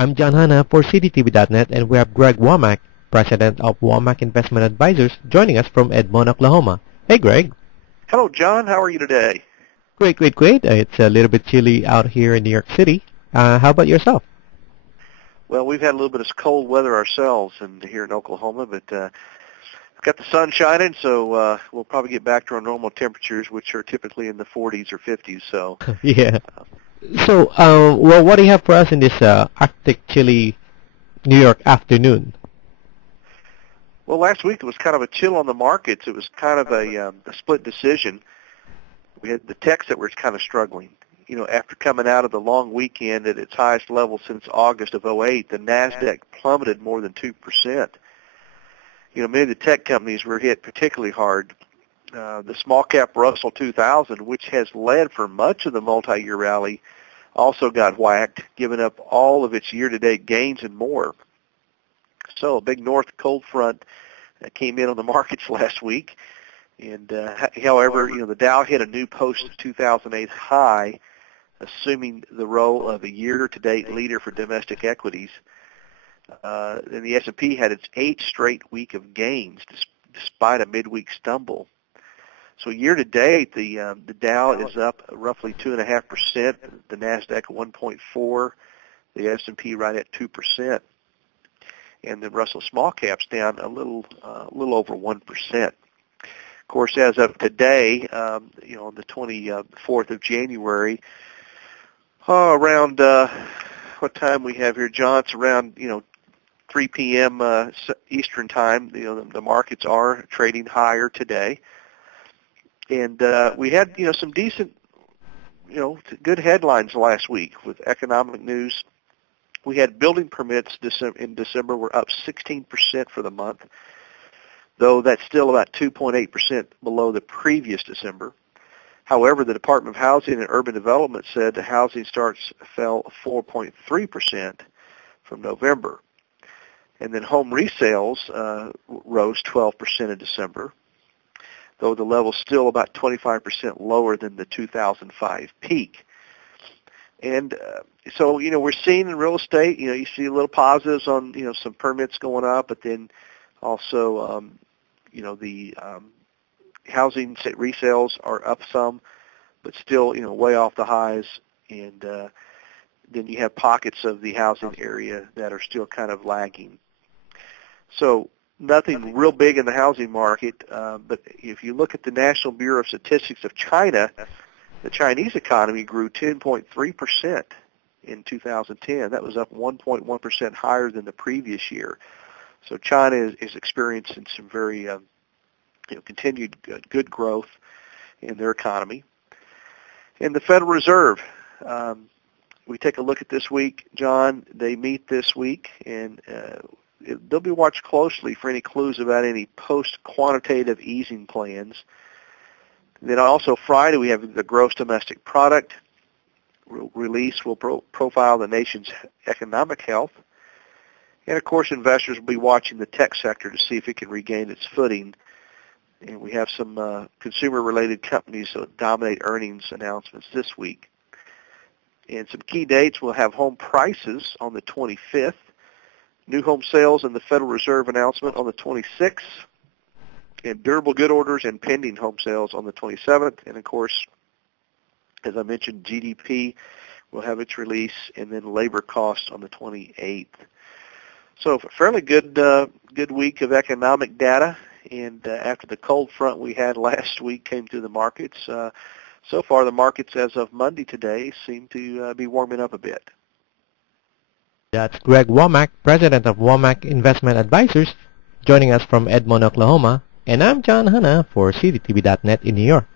I'm John Hanna for CityTV.net, and we have Greg Womack, President of Womack Investment Advisors, joining us from Edmond, Oklahoma. Hey, Greg. Hello, John. How are you today? Great. It's a little bit chilly out here in New York City. How about yourself? Well, we've had a little bit of cold weather ourselves here in Oklahoma, but we've got the sun shining, so we'll probably get back to our normal temperatures, which are typically in the 40s or 50s. So yeah. So, what do you have for us in this Arctic chilly New York afternoon? Well, last week it was kind of a chill on the markets. It was kind of a split decision. We had the techs that were kind of struggling. You know, after coming out of the long weekend at its highest level since August of '08, the NASDAQ plummeted more than 2%. You know, many of the tech companies were hit particularly hard. The small cap Russell 2000, which has led for much of the multi-year rally, also got whacked, giving up all of its year-to-date gains and more. So a big north cold front came in on the markets last week. And however, you know, the Dow hit a new post-2008 high, assuming the role of a year-to-date leader for domestic equities. And the S&P had its 8th straight week of gains despite a midweek stumble. So year-to-date, the Dow is up roughly 2.5%, the NASDAQ 1.4%, the S&P right at 2%, and the Russell Small Cap's down a little over 1%. Of course, as of today, you know, on the 24th of January, around what time we have here, John? It's around 3 p.m. Eastern time. You know, the markets are trading higher today. And we had, some decent, good headlines last week with economic news. We had building permits in December were up 16% for the month, though that's still about 2.8% below the previous December. However, the Department of Housing and Urban Development said the housing starts fell 4.3% from November. And then home resales rose 12% in December, though the level's still about 25% lower than the 2005 peak. And so, we're seeing in real estate, you see a little positives on, some permits going up, but then also, the housing resales are up some, but still, way off the highs. And then you have pockets of the housing area that are still kind of lagging. So nothing real big in the housing market, but if you look at the National Bureau of Statistics of China, the Chinese economy grew 10.3% in 2010. That was up 1.1% higher than the previous year. So China is experiencing some very continued good growth in their economy. And the Federal Reserve, we take a look at this week, John. They meet this week, and they'll be watched closely for any clues about any post-quantitative easing plans. Then also Friday we have the gross domestic product release will profile the nation's economic health. And of course investors will be watching the tech sector to see if it can regain its footing. And we have some consumer-related companies that dominate earnings announcements this week. And some key dates, we'll have home prices on the 25th, new home sales and the Federal Reserve announcement on the 26th, and durable good orders and pending home sales on the 27th. And, of course, as I mentioned, GDP will have its release, and then labor costs on the 28th. So a fairly good week of economic data. And after the cold front we had last week came through the markets, so far the markets as of Monday today seem to be warming up a bit. That's Greg Womack, President of Womack Investment Advisors, joining us from Edmond, Oklahoma. And I'm John Hanna for CityTV.net in New York.